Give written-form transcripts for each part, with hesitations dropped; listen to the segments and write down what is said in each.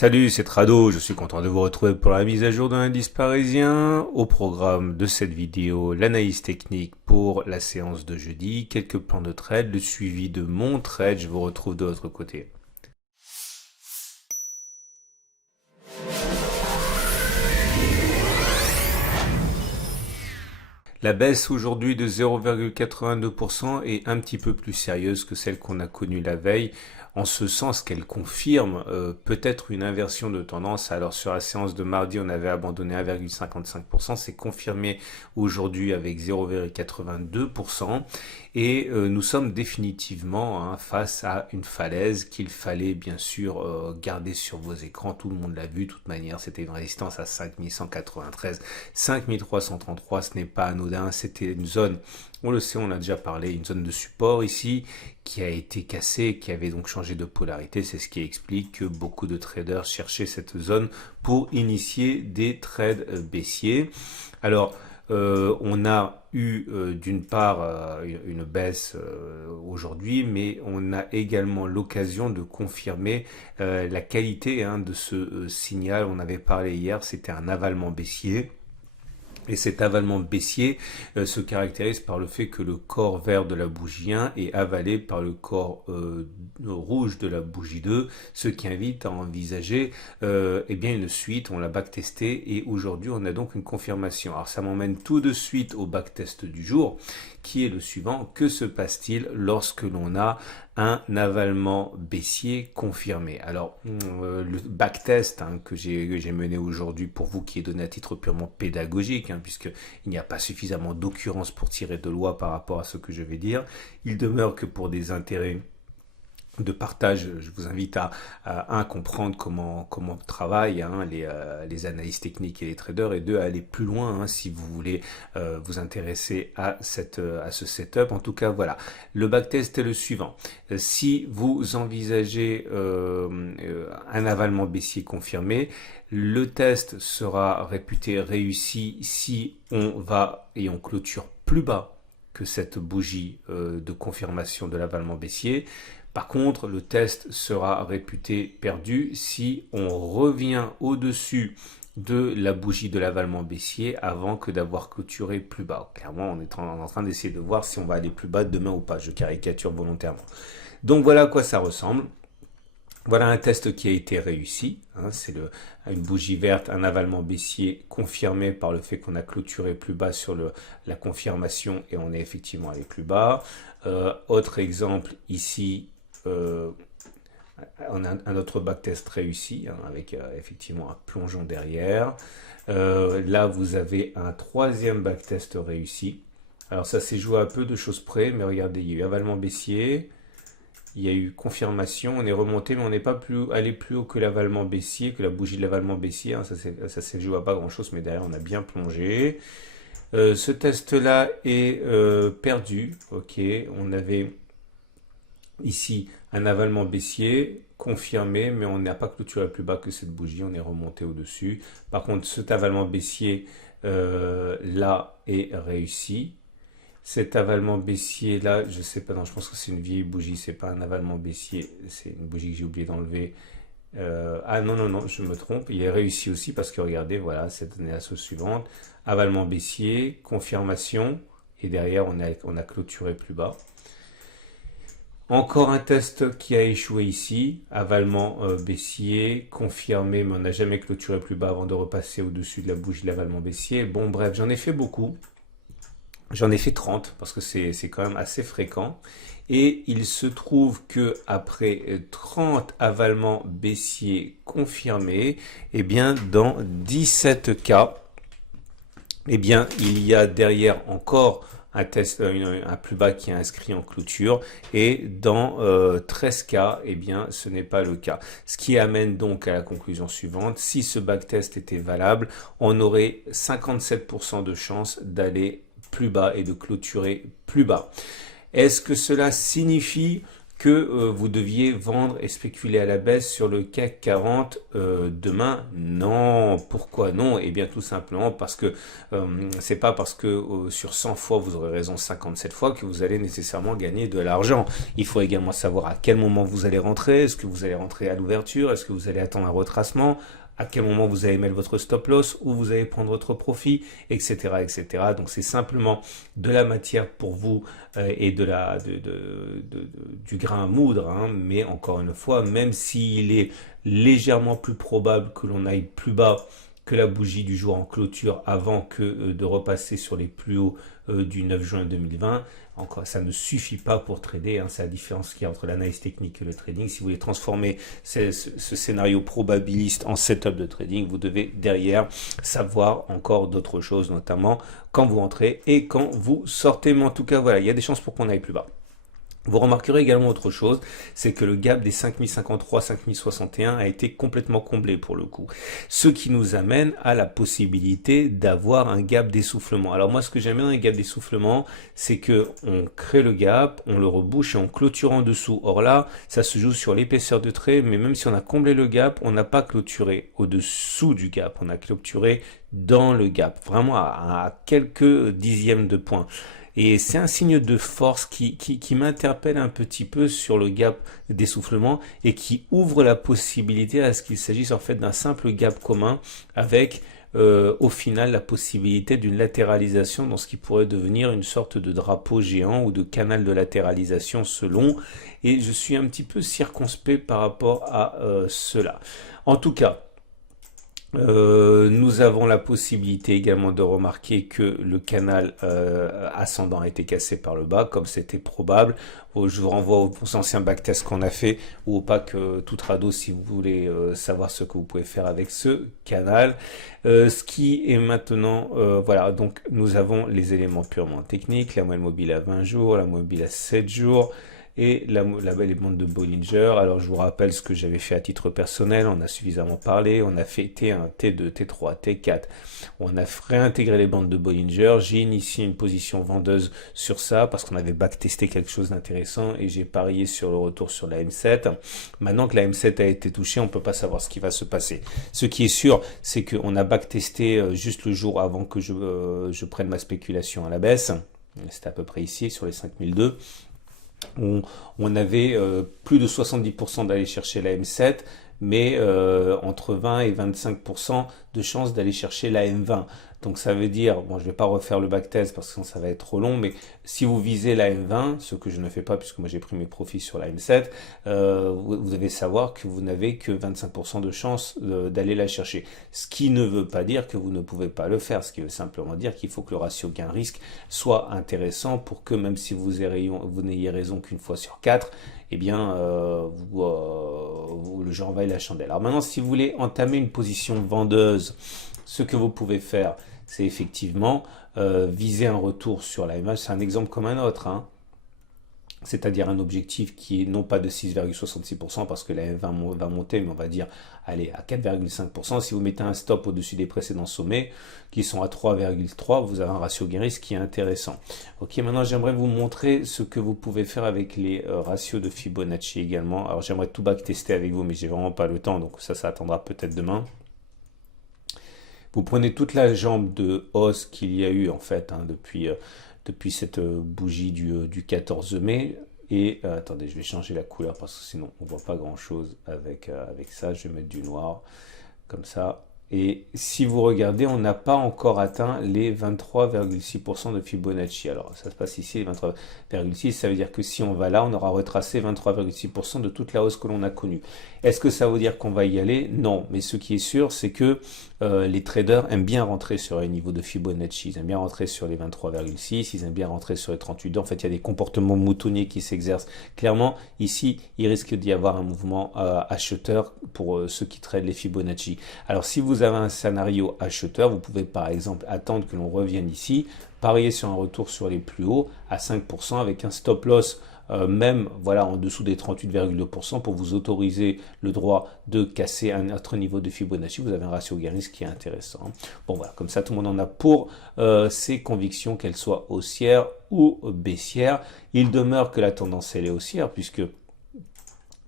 Salut, c'est Trado, je suis content de vous retrouver pour la mise à jour de l'indice parisien. Au programme de cette vidéo, l'analyse technique pour la séance de jeudi, quelques plans de trade, le suivi de mon trade, je vous retrouve de l'autre côté. La baisse aujourd'hui de 0,82% est un petit peu plus sérieuse que celle qu'on a connue la veille, en ce sens qu'elle confirme peut-être une inversion de tendance. Alors sur la séance de mardi, on avait abandonné 1,55%, c'est confirmé aujourd'hui avec 0,82%, et nous sommes définitivement face à une falaise qu'il fallait bien sûr garder sur vos écrans. Tout le monde l'a vu, de toute manière, c'était une résistance à 5193, 5333, ce n'est pas anodin, c'était une zone, on le sait, on a déjà parlé, une zone de support ici qui a été cassée, qui avait donc changé de polarité. C'est ce qui explique que beaucoup de traders cherchaient cette zone pour initier des trades baissiers. Alors, on a eu d'une part une baisse aujourd'hui, mais on a également l'occasion de confirmer la qualité de ce signal. On avait parlé hier, c'était un avalement baissier. Et cet avalement baissier se caractérise par le fait que le corps vert de la bougie 1 est avalé par le corps rouge de la bougie 2, ce qui invite à envisager bien une suite. On l'a backtesté et aujourd'hui on a donc une confirmation. Alors ça m'emmène tout de suite au backtest du jour, qui est le suivant. Que se passe-t-il lorsque l'on a un avalement baissier confirmé? Alors, le backtest que j'ai mené aujourd'hui pour vous, qui est donné à titre purement pédagogique, puisqu'il n'y a pas suffisamment d'occurrence pour tirer de loi par rapport à ce que je vais dire, il demeure que pour des intérêts de partage, je vous invite à comprendre comment travaillent les analystes techniques et les traders, et deux, à aller plus loin si vous voulez vous intéresser à ce setup. En tout cas, voilà, le backtest est le suivant. Si vous envisagez un avalement baissier confirmé, le test sera réputé réussi si on va et on clôture plus bas que cette bougie de confirmation de l'avalement baissier. Par contre, le test sera réputé perdu si on revient au-dessus de la bougie de l'avalement baissier avant que d'avoir clôturé plus bas. Clairement, on est en train d'essayer de voir si on va aller plus bas demain ou pas. Je caricature volontairement. Donc voilà à quoi ça ressemble. Voilà un test qui a été réussi. C'est une bougie verte, un avalement baissier confirmé par le fait qu'on a clôturé plus bas sur la confirmation et on est effectivement allé plus bas. Autre exemple ici. On a un autre backtest réussi avec effectivement un plongeon derrière. Là, vous avez un troisième backtest réussi. Alors ça s'est joué à peu de choses près, mais regardez, il y a eu avalement baissier, il y a eu confirmation, on est remonté, mais on n'est pas allé plus haut que l'avalement baissier, que la bougie de l'avalement baissier. Ça s'est joué à pas grand chose, mais derrière on a bien plongé. Ce test-là est perdu. Ok, on avait ici un avalement baissier confirmé, mais on n'a pas clôturé plus bas que cette bougie, on est remonté au-dessus. Par contre, cet avalement baissier là est réussi. Cet avalement baissier là, je sais pas, non, je pense que c'est une vieille bougie, c'est pas un avalement baissier, c'est une bougie que j'ai oublié d'enlever. Ah non, je me trompe, il est réussi aussi parce que regardez, voilà, c'est donné la sauce suivante. Avalement baissier, confirmation, et derrière on a clôturé plus bas. Encore un test qui a échoué ici, avalement baissier, confirmé, mais on n'a jamais clôturé plus bas avant de repasser au-dessus de la bougie de l'avalement baissier. Bon, bref, j'en ai fait beaucoup. J'en ai fait 30 parce que c'est quand même assez fréquent. Et il se trouve que après 30 avalements baissiers confirmés, eh bien, dans 17 cas, eh bien, il y a derrière encore un test, un plus bas qui est inscrit en clôture, et dans 13 cas, eh bien, ce n'est pas le cas. Ce qui amène donc à la conclusion suivante: si ce backtest était valable, on aurait 57% de chance d'aller plus bas et de clôturer plus bas. Est-ce que cela signifie que vous deviez vendre et spéculer à la baisse sur le CAC 40 demain? Non. Pourquoi non? Eh bien tout simplement parce que c'est pas parce que sur 100 fois vous aurez raison 57 fois que vous allez nécessairement gagner de l'argent. Il faut également savoir à quel moment vous allez rentrer. Est-ce que vous allez rentrer à l'ouverture? Est-ce que vous allez attendre un retracement? À quel moment vous allez mettre votre stop loss, où vous allez prendre votre profit, etc., etc. Donc c'est simplement de la matière pour vous et du grain à moudre, hein. Mais encore une fois, même s'il est légèrement plus probable que l'on aille plus bas que la bougie du jour en clôture avant que de repasser sur les plus hauts du 9 juin 2020. Encore, ça ne suffit pas pour trader, hein. C'est la différence qu'il y a entre l'analyse technique et le trading. Si vous voulez transformer ce scénario probabiliste en setup de trading, vous devez derrière savoir encore d'autres choses, notamment quand vous entrez et quand vous sortez. Mais en tout cas, voilà, il y a des chances pour qu'on aille plus bas. Vous remarquerez également autre chose, c'est que le gap des 5053, 5061 a été complètement comblé pour le coup. Ce qui nous amène à la possibilité d'avoir un gap d'essoufflement. Alors moi, ce que j'aime bien dans les gaps d'essoufflement, c'est que on crée le gap, on le rebouche et on clôture en dessous. Or là, ça se joue sur l'épaisseur de trait, mais même si on a comblé le gap, on n'a pas clôturé au-dessous du gap, on a clôturé dans le gap, vraiment à quelques dixièmes de points. Et c'est un signe de force qui m'interpelle un petit peu sur le gap d'essoufflement et qui ouvre la possibilité à ce qu'il s'agisse en fait d'un simple gap commun avec au final la possibilité d'une latéralisation dans ce qui pourrait devenir une sorte de drapeau géant ou de canal de latéralisation selon. Et je suis un petit peu circonspect par rapport à cela. En tout cas, nous avons la possibilité également de remarquer que le canal ascendant a été cassé par le bas, comme c'était probable. Je vous renvoie aux anciens backtest qu'on a fait ou au pack tout trado si vous voulez savoir ce que vous pouvez faire avec ce canal. Ce qui est maintenant, voilà, donc nous avons les éléments purement techniques, la moyenne mobile à 20 jours, la moyenne mobile à 7 jours. Et la belle bande de Bollinger. Alors je vous rappelle ce que j'avais fait à titre personnel, on a suffisamment parlé, on a fait T1, T2, T3, T4, on a réintégré les bandes de Bollinger, j'ai initié une position vendeuse sur ça parce qu'on avait backtesté quelque chose d'intéressant et j'ai parié sur le retour sur la M7. Maintenant que la M7 a été touchée, on ne peut pas savoir ce qui va se passer. Ce qui est sûr, c'est qu'on a backtesté juste le jour avant que je prenne ma spéculation à la baisse, c'était à peu près ici sur les 5002. On avait plus de 70% d'aller chercher la M7, mais entre 20 et 25% de chances d'aller chercher la M20. Donc ça veut dire, bon je vais pas refaire le backtest parce que ça va être trop long, mais si vous visez la M20, ce que je ne fais pas puisque moi j'ai pris mes profits sur la M7, vous devez savoir que vous n'avez que 25% de chances d'aller la chercher. Ce qui ne veut pas dire que vous ne pouvez pas le faire, ce qui veut simplement dire qu'il faut que le ratio gain-risque soit intéressant pour que même si vous n'ayez raison qu'une fois sur 4, eh bien le jeu envahit la chandelle. Alors maintenant, si vous voulez entamer une position vendeuse, ce que vous pouvez faire, c'est effectivement viser un retour sur la MH. C'est un exemple comme un autre, hein. C'est-à-dire un objectif qui est non pas de 6,66% parce que la M20 va monter, mais on va dire, allez, à 4,5%. Si vous mettez un stop au-dessus des précédents sommets, qui sont à 3,3, vous avez un ratio gain-risque qui est intéressant. Ok, maintenant j'aimerais vous montrer ce que vous pouvez faire avec les ratios de Fibonacci également. Alors j'aimerais tout backtester avec vous, mais j'ai vraiment pas le temps, donc ça attendra peut-être demain. Vous prenez toute la jambe de hausse qu'il y a eu en fait hein, depuis cette bougie du 14 mai. Et attendez, je vais changer la couleur parce que sinon on voit pas grand chose avec ça. Je vais mettre du noir comme ça. Et si vous regardez, on n'a pas encore atteint les 23,6% de Fibonacci. Alors ça se passe ici, les 23,6, ça veut dire que si on va là, on aura retracé 23,6% de toute la hausse que l'on a connue. Est-ce que ça veut dire qu'on va y aller? Non, mais ce qui est sûr, c'est que les traders aiment bien rentrer sur les niveaux de Fibonacci, ils aiment bien rentrer sur les 23,6, ils aiment bien rentrer sur les 38. En fait, il y a des comportements moutonniers qui s'exercent. Clairement, ici, il risque d'y avoir un mouvement acheteur pour ceux qui tradent les Fibonacci. Alors, si vous avez un scénario acheteur, vous pouvez par exemple attendre que l'on revienne ici, parier sur un retour sur les plus hauts à 5% avec un stop loss même voilà en dessous des 38,2% pour vous autoriser le droit de casser un autre niveau de Fibonacci. Vous avez un ratio gain-risque qui est intéressant. Bon voilà, comme ça tout le monde en a pour ses convictions, qu'elles soient haussières ou baissières. Il demeure que la tendance elle est haussière puisque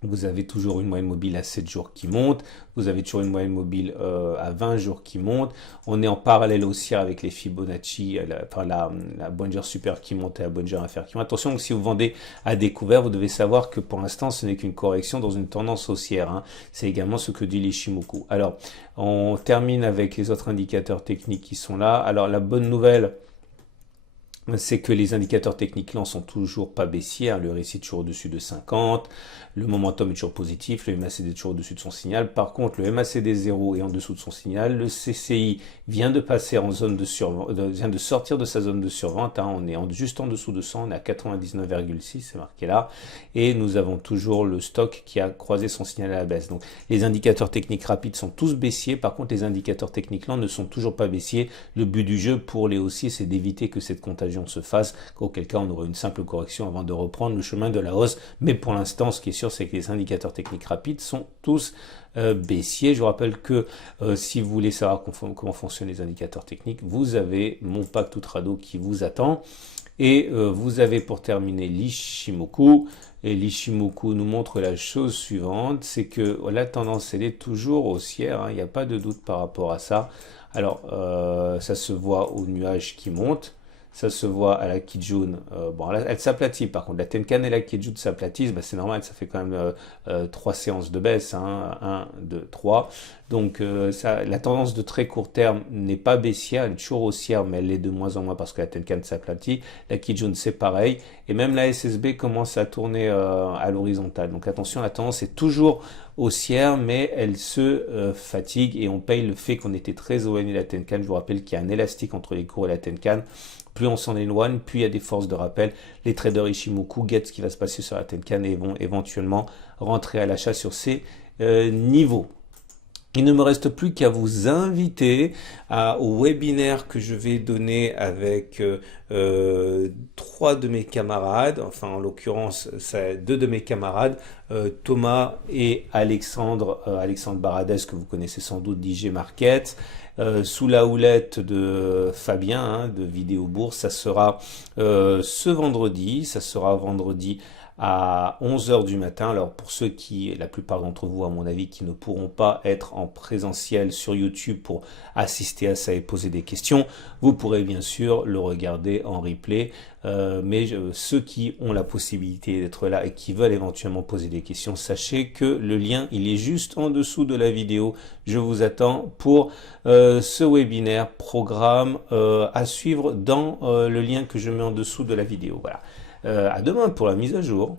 Vous avez toujours une moyenne mobile à 7 jours qui monte, vous avez toujours une moyenne mobile à 20 jours qui monte. On est en parallèle haussière avec les Fibonacci, la Bollinger Super qui monte et la Bollinger Inférieure qui monte. Attention, si vous vendez à découvert, vous devez savoir que pour l'instant, ce n'est qu'une correction dans une tendance haussière, hein. C'est également ce que dit l'Ishimoku. Alors, on termine avec les autres indicateurs techniques qui sont là. Alors, la bonne nouvelle, c'est que les indicateurs techniques là sont toujours pas baissiers, hein. Le RSI est toujours au-dessus de 50, le momentum est toujours positif, le MACD est toujours au-dessus de son signal. Par contre, le MACD 0 est en dessous de son signal, le CCI vient de passer en zone de survente, vient de sortir de sa zone de survente, hein. On est juste en dessous de 100, on est à 99,6, c'est marqué là, et nous avons toujours le stock qui a croisé son signal à la baisse. Donc les indicateurs techniques rapides sont tous baissiers, par contre les indicateurs techniques lents ne sont toujours pas baissiers. Le but du jeu pour les haussiers, c'est d'éviter que cette contagion se fasse, auquel cas on aurait une simple correction avant de reprendre le chemin de la hausse. Mais pour l'instant, ce qui est sûr, c'est que les indicateurs techniques rapides sont tous baissiers. Je vous rappelle que si vous voulez savoir comment fonctionnent les indicateurs techniques, vous avez mon pack tout trado qui vous attend. Et vous avez pour terminer l'Ishimoku. Et l'Ishimoku nous montre la chose suivante, c'est que la tendance, elle est toujours haussière, hein, il n'y a pas de doute par rapport à ça. Alors, ça se voit au nuage qui monte. Ça se voit à la Kijun, bon, elle s'aplatit par contre, la Tenkan et la Kijun s'aplatissent, c'est normal, ça fait quand même 3 séances de baisse, hein, 1, 2, 3. Donc la tendance de très court terme n'est pas baissière, elle est toujours haussière, mais elle est de moins en moins parce que la Tenkan s'aplatit. La Kijun c'est pareil, et même la SSB commence à tourner à l'horizontale. Donc attention, la tendance est toujours haussière, mais elle se fatigue et on paye le fait qu'on était très éloigné de la Tenkan. Je vous rappelle qu'il y a un élastique entre les cours et la Tenkan. Plus on s'en éloigne, plus il y a des forces de rappel. Les traders Ishimoku guettent ce qui va se passer sur la Tenkan et vont éventuellement rentrer à l'achat sur ces niveaux. Il ne me reste plus qu'à vous inviter au webinaire que je vais donner avec 3 de mes camarades, enfin en l'occurrence 2 de mes camarades, Thomas et Alexandre Baradès, que vous connaissez sans doute d'IG Market, sous la houlette de Fabien, hein, de Vidéo Bourse. Ça sera ce vendredi, à 11 h du matin. Alors pour ceux qui, la plupart d'entre vous à mon avis, qui ne pourront pas être en présentiel sur YouTube pour assister à ça et poser des questions, vous pourrez bien sûr le regarder en replay. Mais ceux qui ont la possibilité d'être là et qui veulent éventuellement poser des questions, sachez que le lien il est juste en dessous de la vidéo. Je vous attends pour ce webinaire programme à suivre dans le lien que je mets en dessous de la vidéo. Voilà. À demain pour la mise à jour.